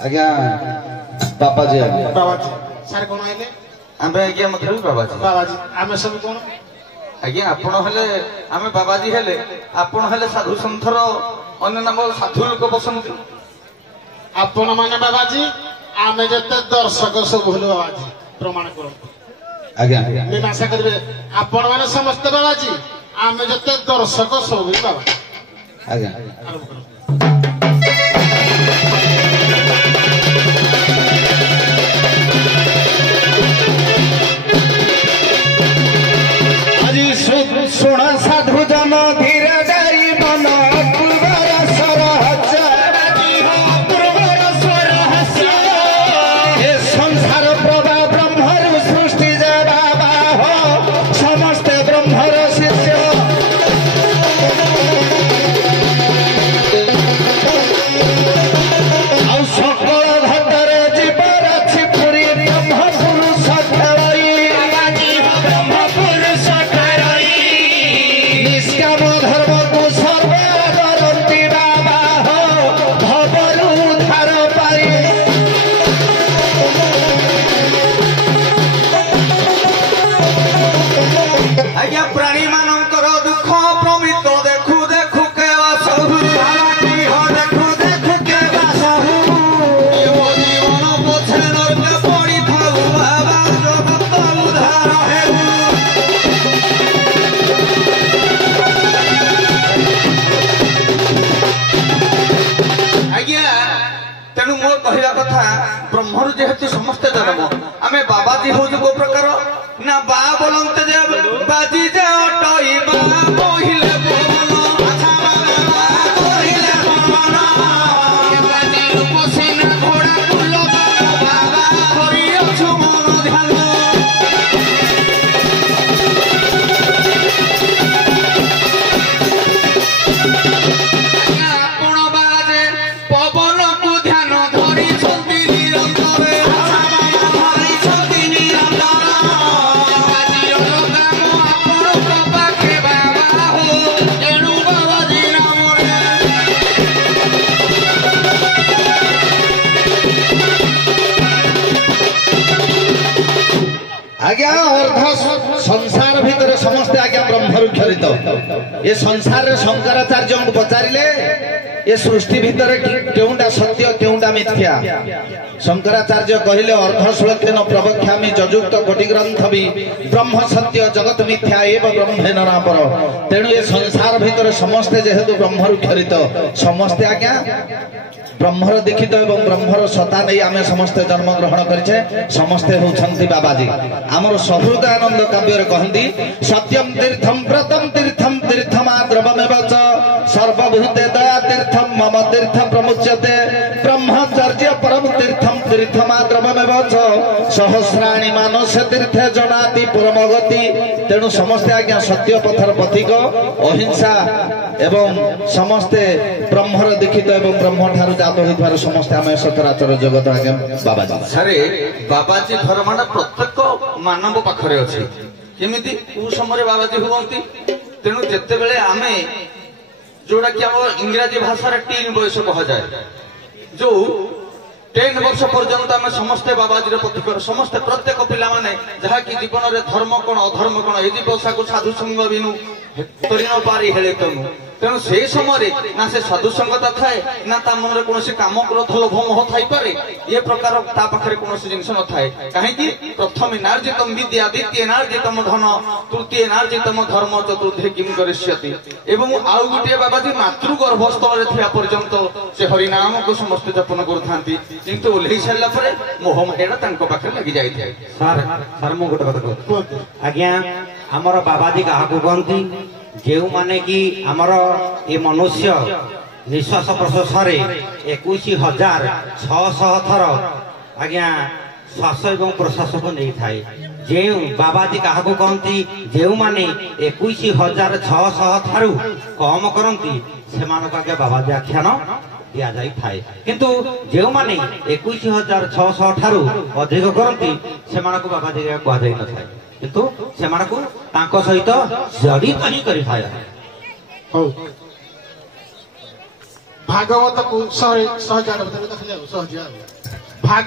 आज्ञा बाबाजी बाबाजी सारे कौन आइले आमे आज्ञा मतलब बाबाजी बाबाजी आमे सब कौन आज्ञा आपण हेले आमे बाबाजी हेले आपण हेले साधु संथर अन्य नाम साधु लोक बसंत आपण माने बाबाजी आमे जते दर्शक सब होलो बाबाजी प्रमाण करो आज्ञा मीमांसा करबे आपण माने समस्त बाबाजी आमे जते दर्शक सब भी बाबा आज्ञा आरंभ करो सुन साधु जन धीरे जाई मन पूर्वर स्वर हे संसार प्रभा ब्रह्मर सृष्टि जे बाबा हो समस्ते ब्रह्मर शिष्य ଆଉ सकल घटरे जीवर अछि पुरी ब्रह्म पुरुष खेळई ब्रह्म पुरुष निष्काम धर्म को सर्वे करती बाबा हो भवरु उद्धार पाई आज्ञा प्राणी मानकर दुख प्रमित देखु देखु के सबु देखु देखु के सबु जीवन पछे नर्क पड़ी थाउ बाबा जगत उद्धार हेउ आज्ञा तेणु मोर कहला कथा ब्रह्मरु जेहेतु समस्त जन्म आमे बाबाजी हो को प्रकार ना बा बोलंते जे बाजी जे अटई बा मोहिले बोल अच्छा बा मोहिले बोल बाजी रूप सिना घोड़ा कुल बाबा करी अछु मन ध्यान आपण बाजे पवन को ध्यान धरी छंती निरंतर धरी छंती निरंतर बाजीर काम आपण को पाखे बाबा हो एणु बाबाजी नाम रे आज्ञा अर्ध संसार भितर समस्त आज्ञा ब्रह्मरु क्षरित ये संसार रे शंकराचार्य को पचारिले ये सृष्टि भितर केउंडा सत्य केउंडा मिथ्या शंकराचार्य कहिले अर्ध श्लोकेन प्रवक्ष्यामि जजुक्त कोटि ग्रंथ भी ब्रह्म सत्य जगत मिथ्या एव ब्रह्मेण नापर तेणु ये संसार भितर समस्त जेहेतु ब्रह्मरु क्षरित समस्त आज्ञा ब्रह्मर दीक्षित एवं ब्रह्मर सत्ता नहीं आमे समस्ते जन्म ग्रहण करिछे समस्ते होछंती बाबाजी आमर सहृदयानंद काव्य कहंती सत्यम तीर्थम व्रतम तीर्थम तीर्थमाद्रवमेव च सर्वभूते दया तीर्थम मम तीर्थ प्रमुच्यते ब्रह्मचर्य परम तीर्थम तीर्थमाद्रवमेव च सहस्राणि मानस तीर्थे जनाति परमगति तेणु समस्ते आज्ञा सत्य पथर पथिक अहिंसा एवं समस्ते ब्रह्मर दीक्षित एवं ब्रह्म ठारू जात होइथार समस्ते आमे सचराचर जगत आज्ञा बाबाजी सारे बाबाजी धर्मना प्रत्येक मानव पाखरे अछि केमिति उ समय बाबाजी हुवंती तेणु जेते बेले आमे जोड़ा कि हम इंग्रजी भाषा रे टीन बयस कह जाए जो 10 वर्ष पर्यंत आम समस्ते बाबाजी पथिक समस्ते प्रत्येक पिला माने जहा कि जीवन रे धर्म कोन अधर्म कोन ए दिवसा को साधु संग बिनु तोरी न पारी हेले तनु तेणु से समय ना से साधु संगता थाए ना ता मन रे कोनोसी काम क्रोध लोभ मोह थाई पारे ये प्रकार ता पाखरे कोनोसी जिंस न थाए काहे कि प्रथम नार्जितम विद्या द्वितीय नार्जितम धन तृतीय नार्जितम धर्म चतुर्थे किम करिष्यति एवं आउ गुटे बाबाजी मातृ गर्भस्थल रे थिया पर्यंत से हरि नाम को समस्त जपन करथांती किंतु ओल्ही सल्ला परे मोह माया तांको पाखरे लागि जाई थाए सर मो गोटे कथा कहू आज्ञा हमर बाबाजी काहाकू कहंती जेउ माने कि हमर ए मनुष्य निश्वास प्रश्वास रे 21,600 थर आज्ञा श्वास एवं प्रश्वास को नहीं थाए जेउ बाबाजी काहाकू कहंती जेउ माने 21,600 थारु कम करंती सेमानक आज्ञा बाबाजी आख्यान दिया जाई थाए किंतु जेउ माने 21,600 थारु अधिक करंती सेमानक बाबाजी कहवा जाई न थाए किंतु सेमानकु तांको सहित जड़ित ही करि थाए। हो ଭାଗବତକୁ 100 ଭିତରେ ଦେଖିଲେ ସହଜିଆ